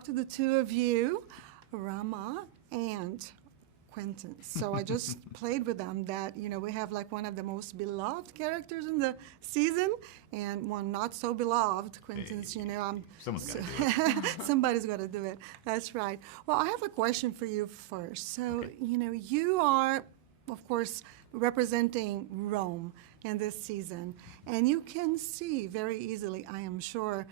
talk to the two of you, Rama and Quentin. So I just played with them that, we have like one of the most beloved characters in the season and one not so beloved. Quentin's, Someone's got to do it. Somebody's got to do it. That's right. Well, I have a question for you first. So, you are, of course, representing Rome in this season, and you can see very easily, I am sure,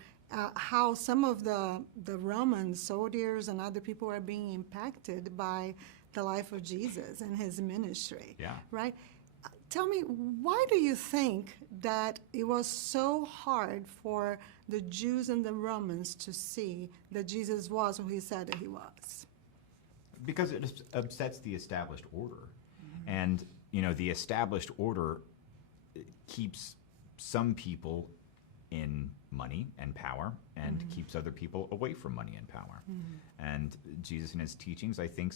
how some of the Roman soldiers and other people are being impacted by the life of Jesus and his ministry. Yeah. Right? Tell me, why do you think that it was so hard for the Jews and the Romans to see that Jesus was who he said that he was? Because it upsets the established order. And, the established order keeps some people in money and power and keeps other people away from money and power. And Jesus in his teachings, I think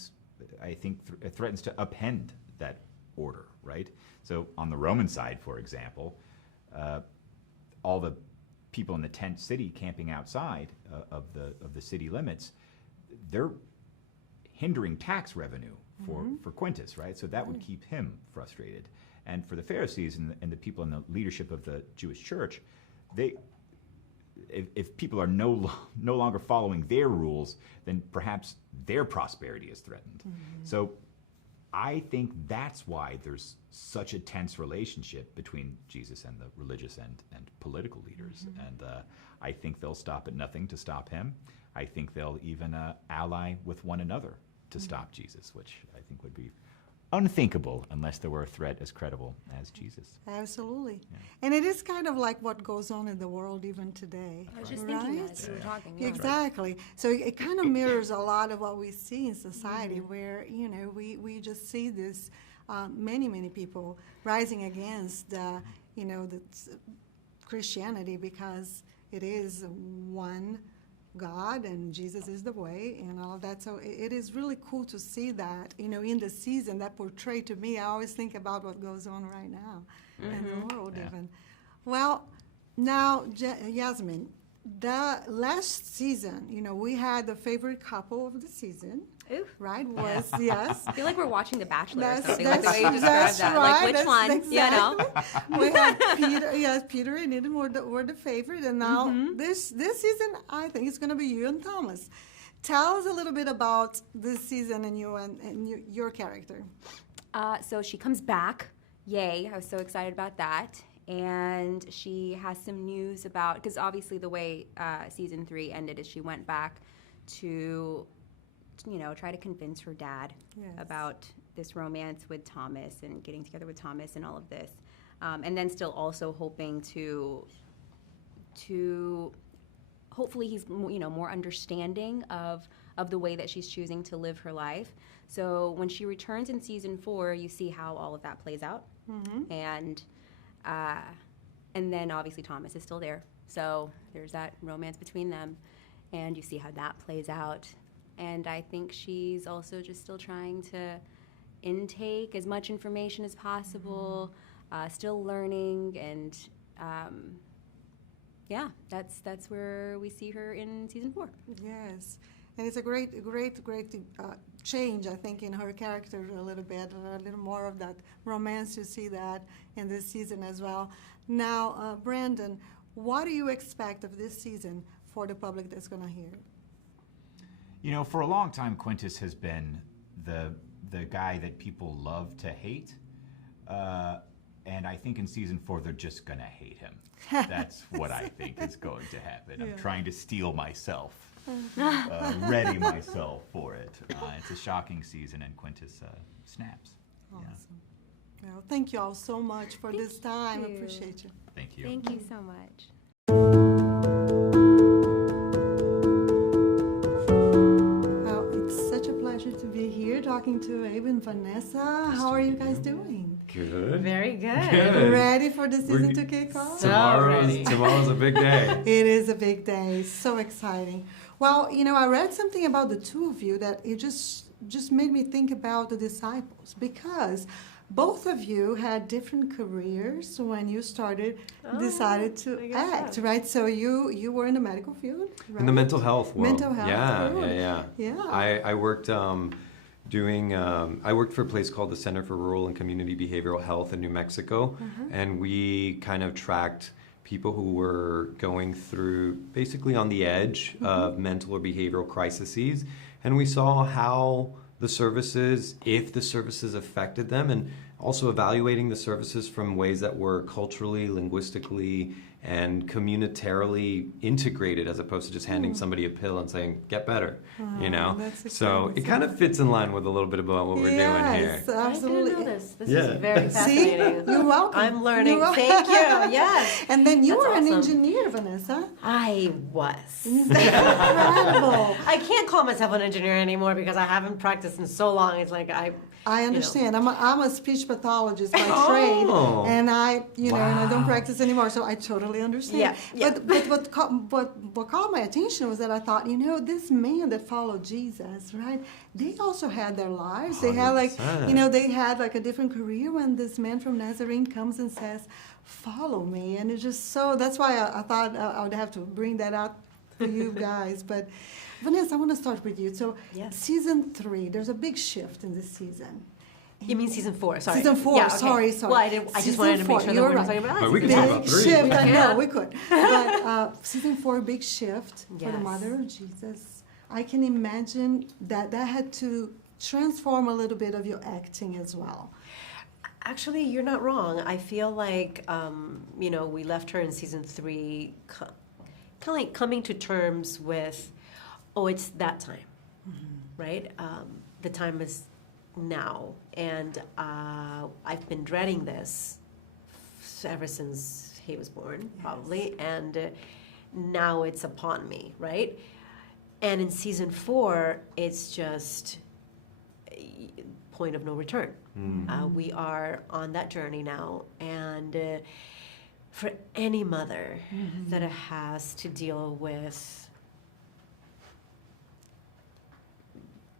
threatens to upend that order, right? So on the Roman side, for example, all the people in the tent city camping outside of the city limits, they're hindering tax revenue for Quintus, right? So that would keep him frustrated. And for the Pharisees and the people in the leadership of the Jewish church, if people are no longer following their rules, then perhaps their prosperity is threatened. So I think that's why there's such a tense relationship between Jesus and the religious and political leaders. And I think they'll stop at nothing to stop him. I think they'll even ally with one another to stop Jesus, which I think would be unthinkable unless there were a threat as credible as Jesus. Absolutely. Yeah. And it is kind of like what goes on in the world even today. I was just thinking that as you were talking. Yeah. Exactly. So it kind of mirrors a lot of what we see in society where, we just see this, many people rising against, the Christianity because it is one God and Jesus is the way and all of that. So it is really cool to see that, in the season that portrayed to me. I always think about what goes on right now in the world even. Well, now, Yasmin, the last season, we had the favorite couple of the season. Ooh. Right? Was, yes. I feel like we're watching The Bachelor or something, that's, like the way you described that. Right, like, which one? Exactly. We had Peter and Eden were the favorite, and now this season, I think it's going to be you and Thomas. Tell us a little bit about this season and you and your character. So she comes back. Yay. I was so excited about that. And she has some news about, because obviously the way season 3 ended is she went back to try to convince her dad about this romance with Thomas and getting together with Thomas and all of this. And then still also hoping to hopefully he's more understanding of the way that she's choosing to live her life. So when she returns in season 4, you see how all of that plays out. And then obviously Thomas is still there. So there's that romance between them. And you see how that plays out. And I think she's also just still trying to intake as much information as possible, still learning, and that's where we see her in season 4. Yes, and it's a great change, I think, in her character a little bit, a little more of that romance. You see that in this season as well. Now, Brandon, what do you expect of this season for the public that's going to hear it? For a long time, Quintus has been the guy that people love to hate. And I think in season 4, they're just going to hate him. That's what I think is going to happen. Yeah. I'm trying to steel myself, ready myself for it. It's a shocking season, and Quintus snaps. Awesome. Yeah. Well, thank you all so much for this time. I appreciate you. Thank you. Thank you so much. To be here talking to Abe and Vanessa. How are you guys doing? Good. Very good. Ready for the season to kick off? Tomorrow's a big day. It is a big day. So exciting. Well, I read something about the two of you that it just made me think about the disciples, because both of you had different careers when you decided to I guess act, so. right? So you were in the medical field, right? In the mental health world. Mental health Yeah, world. yeah. Yeah. I worked I worked for a place called the Center for Rural and Community Behavioral Health in New Mexico, and we kind of tracked people who were going through basically on the edge of mental or behavioral crises, and we saw how the services, if the services affected them, and also evaluating the services from ways that were culturally, linguistically, and communitarily integrated, as opposed to just handing somebody a pill and saying, get better, you know? That's So exciting. it kind of fits in line with a little bit about what we're doing here. Yes, absolutely. I didn't know this. This Yeah. is very See? fascinating. You're welcome. I'm learning. You're wel- Thank you. Yes. And then you That's were an awesome. engineer, Vanessa. I was. Incredible. I can't call myself an engineer anymore because I haven't practiced in so long. It's like I understand. I'm a speech pathologist by Oh. trade, and and I don't Wow. practice anymore, so I totally understand. Yeah, yeah. But what caught my attention was that I thought, this man that followed Jesus, right? They also had their lives. They had 100%. they had like a different career when this man from Nazarene comes and says, "Follow me," and it's just so. That's why I thought I would have to bring that out for you guys, but. Vanessa, I want to start with you. So, Yes. season 3, there's a big shift in this season. You mean season 4? Sorry. Season 4, Yeah, okay. sorry. Well, I just Season wanted to 4, make sure that you're we were right. talking about But we can season talk four. about 3. Shift, I Yeah. know, we could. But season 4, big shift for the Yes. mother of Jesus. I can imagine that had to transform a little bit of your acting as well. Actually, you're not wrong. I feel like, we left her in season 3, kind of like coming to terms with, it's that time, right? The time is now. And I've been dreading this ever since he was born, probably. And now it's upon me, right? And in season 4, it's just point of no return. We are on that journey now, and for any mother that has to deal with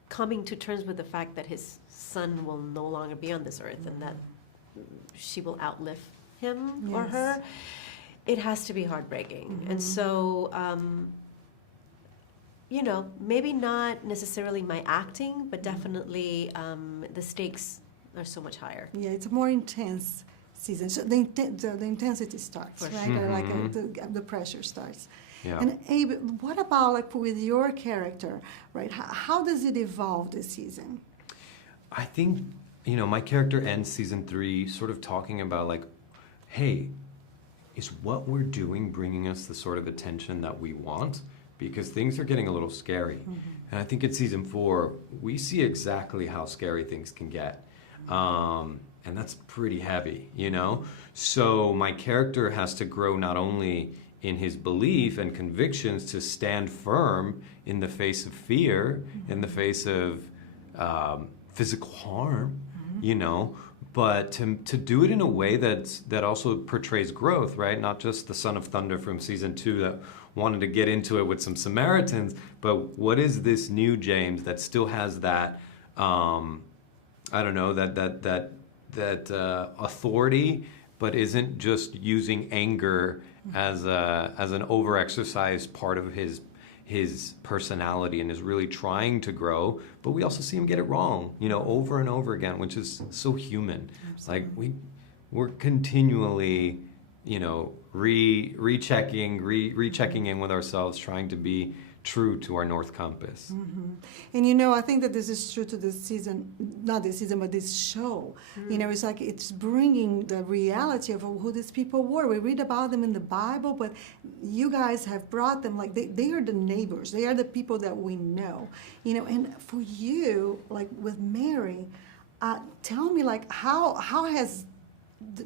coming to terms with the fact that his son will no longer be on this earth and that she will outlive him or Yes. her, it has to be heartbreaking. And so maybe not necessarily my acting, but definitely the stakes are so much higher. Yeah, it's a more intense season. So the intensity starts, For right? sure. Or like the pressure starts. Yeah. And Abe, what about like with your character, right? How does it evolve this season? I think, my character ends season 3 sort of talking about like, hey, is what we're doing bringing us the sort of attention that we want? Because things are getting a little scary. And I think in season 4, we see exactly how scary things can get. And that's pretty heavy, So my character has to grow not only in his belief and convictions to stand firm in the face of fear, in the face of physical harm, but to do it in a way that also portrays growth, right? Not just the son of thunder from season 2 that wanted to get into it with some Samaritans, but what is this new James that still has that, that authority, but isn't just using anger as an overexercised part of his personality and is really trying to grow, but we also see him get it wrong, over and over again, which is so human. Like we're continually, rechecking in with ourselves, trying to be true to our North Compass. And I think that this is true to this season, not this season, but this show. It's like it's bringing the reality of who these people were. We read about them in the Bible, but you guys have brought them, like they are the neighbors. They are the people that we know. And for you, like with Mary, tell me, like, how has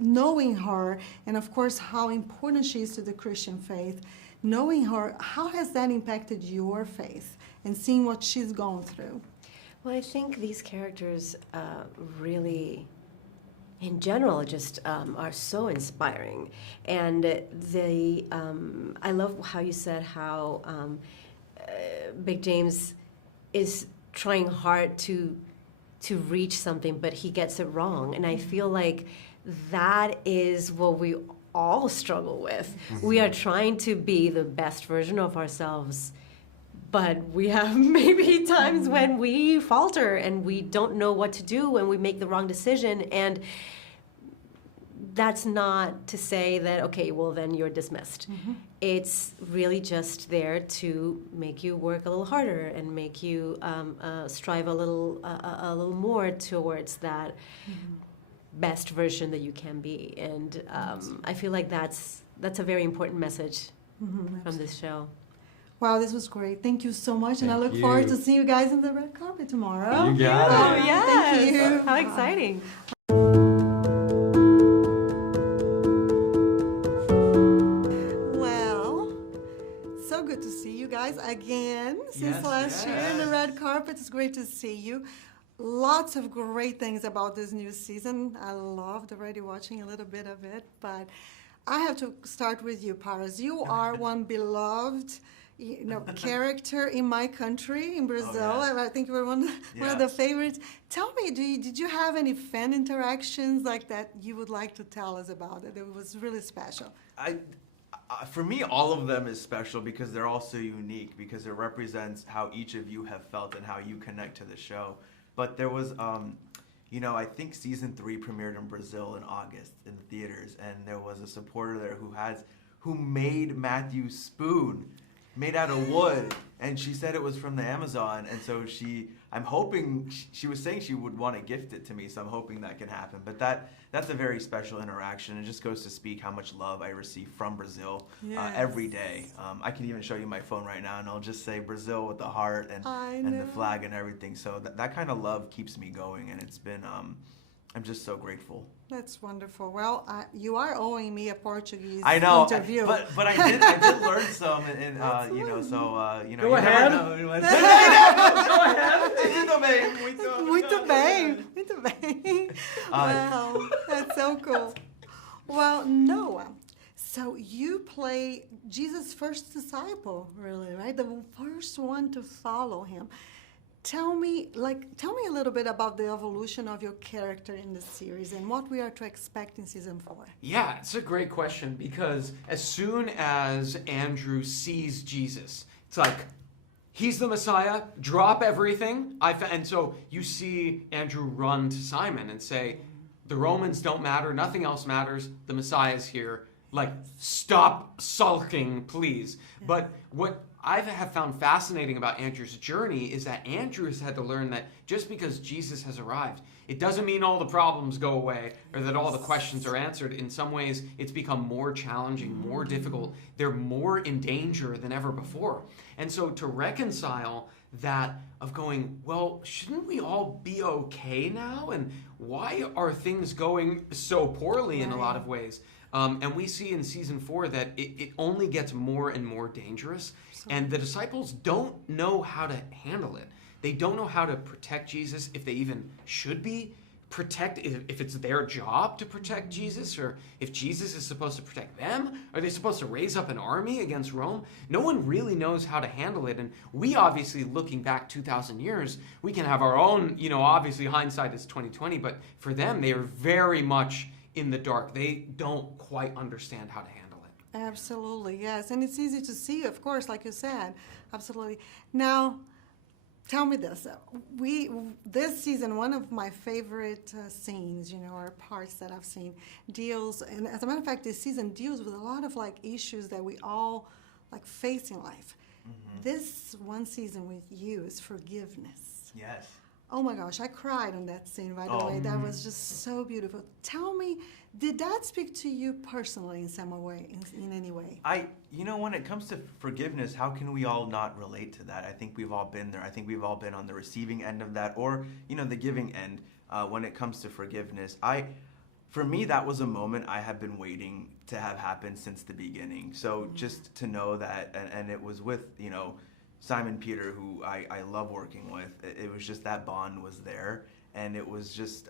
knowing her, and of course how important she is to the Christian faith, knowing her, how has that impacted your faith and seeing what she's gone through? Well, I think these characters really, in general, just are so inspiring. And I love how you said how Big James is trying hard to to reach something, but he gets it wrong. And I feel like that is what we all struggle with. We are trying to be the best version of ourselves, but we have maybe times when we falter and we don't know what to do and we make the wrong decision. And that's not to say that, okay, well, then you're dismissed. It's really just there to make you work a little harder and make you strive a little more towards that best version that you can be. And I feel like that's a very important message from this show. Wow, this was great. Thank you so much, and I Thank look forward you. to seeing you guys on the red carpet tomorrow. You got it. Oh, yes. Thank you. How exciting. Well, so good to see you guys again since Yes, last year on the yes. red carpet. It's great to see you. Lots of great things about this new season. I loved already watching a little bit of it, but I have to start with you, Paris. You are one beloved, character in my country, in Brazil. yeah. I think you were one of the Yes. favorites. Tell me, did you have any fan interactions like that you would like to tell us about it? It was really special. For me, all of them is special because they're all so unique, because it represents how each of you have felt and how you connect to the show. But there was, I think season 3 premiered in Brazil in August in the theaters, and there was a supporter there who made Matthew's spoon made out of wood, and she said it was from the Amazon, and so I'm hoping, she was saying she would want to gift it to me, so I'm hoping that can happen. But that's a very special interaction. It just goes to speak how much love I receive from Brazil Yes. every day. I can even show you my phone right now, and I'll just say Brazil with the heart and the know. flag and everything. So that kind of love keeps me going, and it's been, I'm just so grateful. That's wonderful. Well, you are owing me a Portuguese I know, interview. but I did learn some, and you Go ahead. Go ahead. Muito bem, muito bem. Wow, that's so cool. Well, Noah, so you play Jesus' first disciple, really, right? The first one to follow him. Tell me a little bit about the evolution of your character in the series and what we are to expect in season 4. Yeah, it's a great question because as soon as Andrew sees Jesus, it's like, he's the Messiah, drop everything. And so you see Andrew run to Simon and say, the Romans don't matter, nothing else matters, the Messiah is here. Like, stop sulking, please. But what I have found fascinating about Andrew's journey is that Andrew has had to learn that just because Jesus has arrived, it doesn't mean all the problems go away or that all the questions are answered. In some ways, it's become more challenging, more difficult. They're more in danger than ever before. And so to reconcile that of going, well, shouldn't we all be okay now? And why are things going so poorly in a lot of ways? And we see in season 4 that it only gets more and more dangerous. And the disciples don't know how to handle it. They don't know how to protect Jesus, if they even should be if it's their job to protect Jesus, or if Jesus is supposed to protect them. Are they supposed to raise up an army against Rome? No one really knows how to handle it. And we obviously, looking back 2,000 years, we can have our own, obviously hindsight is 2020, but for them, they are very much in the dark. They don't quite understand how to handle it. Absolutely, yes. And it's easy to see, of course, like you said. Absolutely. Now, tell me this. This season, one of my favorite scenes, or parts that I've seen, deals, and as a matter of fact, this season deals with a lot of issues that we all face in life. Mm-hmm. This one season with you is forgiveness. Yes. Oh my gosh, I cried on that scene, by the way. That was just so beautiful. Tell me, did that speak to you personally in some way, in any way? When it comes to forgiveness, how can we all not relate to that? I think we've all been there. I think we've all been on the receiving end of that, or, the giving end when it comes to forgiveness. For me, that was a moment I have been waiting to have happen since the beginning. So just to know that, and it was with, Simon Peter, who I love working with. It was just that bond was there, and it was just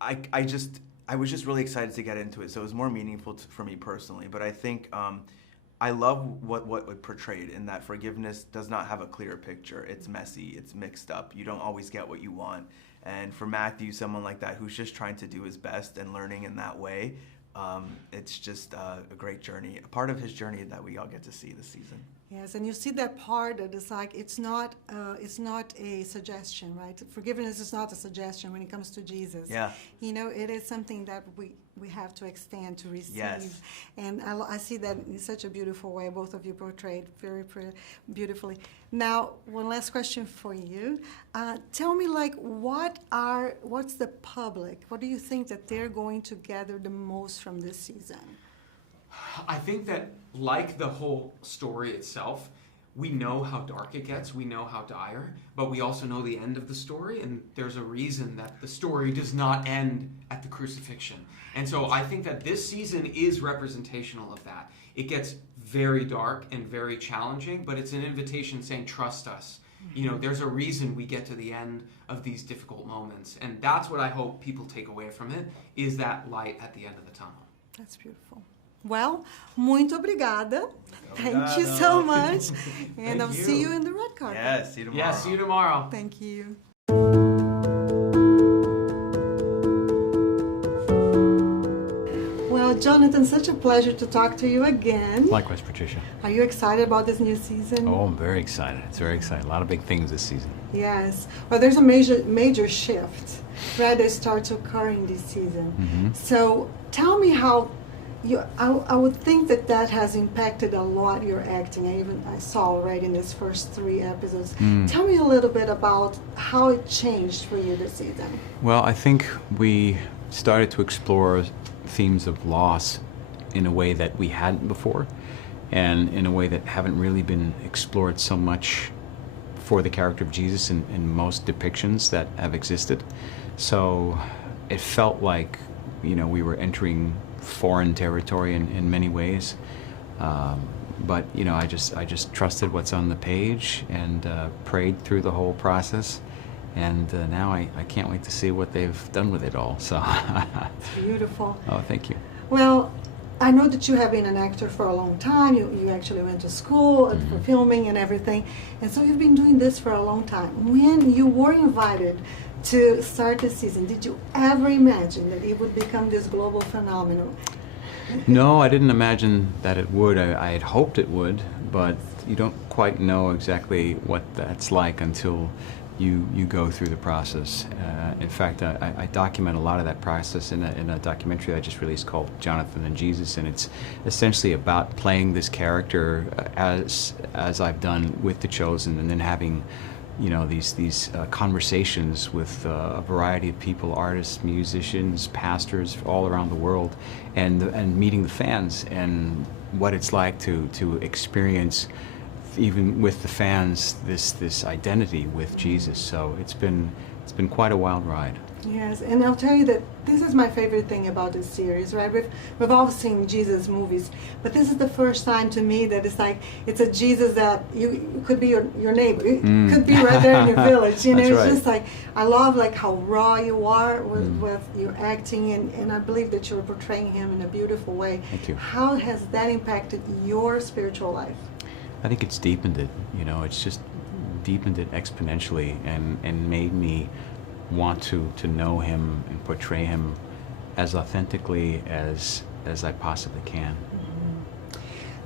I was just really excited to get into it. So it was more meaningful for me personally. But I think I love what it portrayed in that forgiveness does not have a clear picture. It's messy, it's mixed up. You don't always get what you want. And for Matthew, someone like that who's just trying to do his best and learning in that way, it's just a great journey, a part of his journey that we all get to see this season. Yes, and you see that part that is like it's not a suggestion, right? Forgiveness is not a suggestion when it comes to Jesus. Yeah. You know, it is something that we have to extend to receive. Yes. And I see that in such a beautiful way. Both of you portrayed very beautifully. Now, one last question for you. Tell me, like, what's the public? What do you think that they're going to gather the most from this season? I think that, like the whole story itself, we know how dark it gets, we know how dire, but we also know the end of the story, and there's a reason that the story does not end at the crucifixion. And so I think that this season is representational of that. It gets very dark and very challenging, but it's an invitation saying, trust us. You know, there's a reason we get to the end of these difficult moments. And that's what I hope people take away from it, is that light at the end of the tunnel. That's beautiful. Well, muito obrigada. Thank you so much. And I'll see you in the red carpet. Yes, see you tomorrow. Yeah, see you tomorrow. Thank you. Well, Jonathan, such a pleasure to talk to you again. Likewise, Patricia. Are you excited about this new season? Oh, I'm very excited. It's very exciting. A lot of big things this season. Yes. Well, there's a major shift, right, that starts occurring this season. Mm-hmm. So tell me how I would think that has impacted a lot your acting. I saw already in these first 3 episodes. Tell me a little bit about how it changed for you this season. Well, I think we started to explore themes of loss in a way that we hadn't before, and in a way that haven't really been explored so much for the character of Jesus in most depictions that have existed. So it felt like, you know, we were entering foreign territory in many ways, but you know, I just trusted what's on the page and prayed through the whole process, and now I can't wait to see what they've done with it all. So It's beautiful. Oh, thank you. Well, I know that you have been an actor for a long time. You actually went to school for filming and everything, and so you've been doing this for a long time. When you were invited to start this season, did you ever imagine that it would become this global phenomenon? No, I didn't imagine that it would. I had hoped it would, but you don't quite know exactly what that's like until you go through the process. In fact, I document a lot of that process in a documentary I just released called Jonathan and Jesus, and it's essentially about playing this character as I've done with The Chosen, and then having, you know, these conversations with a variety of people, artists, musicians, pastors all around the world, and meeting the fans and what it's like to experience, even with the fans, this identity with Jesus. So it's been quite a wild ride. Yes, and I'll tell you that this is my favorite thing about this series, right? We've all seen Jesus movies, but this is the first time to me that it's a Jesus that you could be your neighbor. It could be right there in your village. You know, That's it's right. just like, I love like how raw you are with your acting, and I believe that you're portraying him in a beautiful way. Thank you. How has that impacted your spiritual life? I think it's deepened it. You know, it's just deepened it exponentially and made me want to know him and portray him as authentically as I possibly can.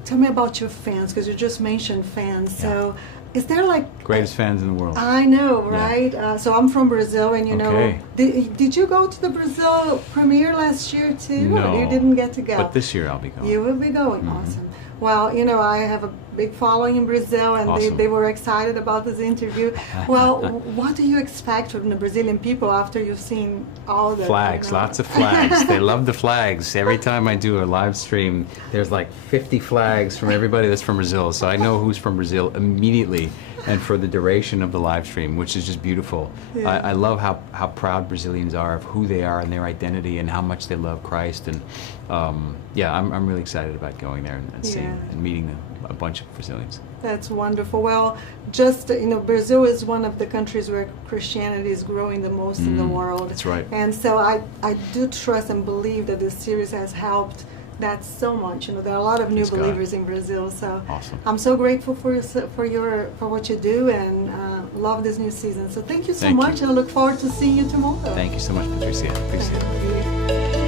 Tell me about your fans, because you just mentioned fans. Yeah. So is there like... Greatest fans in the world. I know, Yeah. right? So I'm from Brazil, and you Okay. know, did you go to the Brazil premiere last year too? No. Or you didn't get to go? But this year I'll be going. You will be going. Awesome. Well, you know, I have a big following in Brazil, and Awesome. they were excited about this interview. Well, what do you expect from the Brazilian people after you've seen all the Flags, you know? lots of flags. They love the flags. Every time I do a live stream, there's like 50 flags from everybody that's from Brazil. So I know who's from Brazil immediately, and for the duration of the live stream, which is just beautiful. Yeah. I love how proud Brazilians are of who they are and their identity and how much they love Christ. And yeah, I'm really excited about going there and seeing Yeah. and meeting a bunch of Brazilians. That's wonderful. Well, just, you know, Brazil is one of the countries where Christianity is growing the most in the world. That's right. And so I do trust and believe that this series has helped that so much. You know, there are a lot of new Praise God. believers in Brazil, so Awesome. I'm so grateful for for what you do, and love this new season. So thank you so Thank much, you. and I look forward to seeing you tomorrow. Thank you so much, Patricia. Appreciate it. Thank you.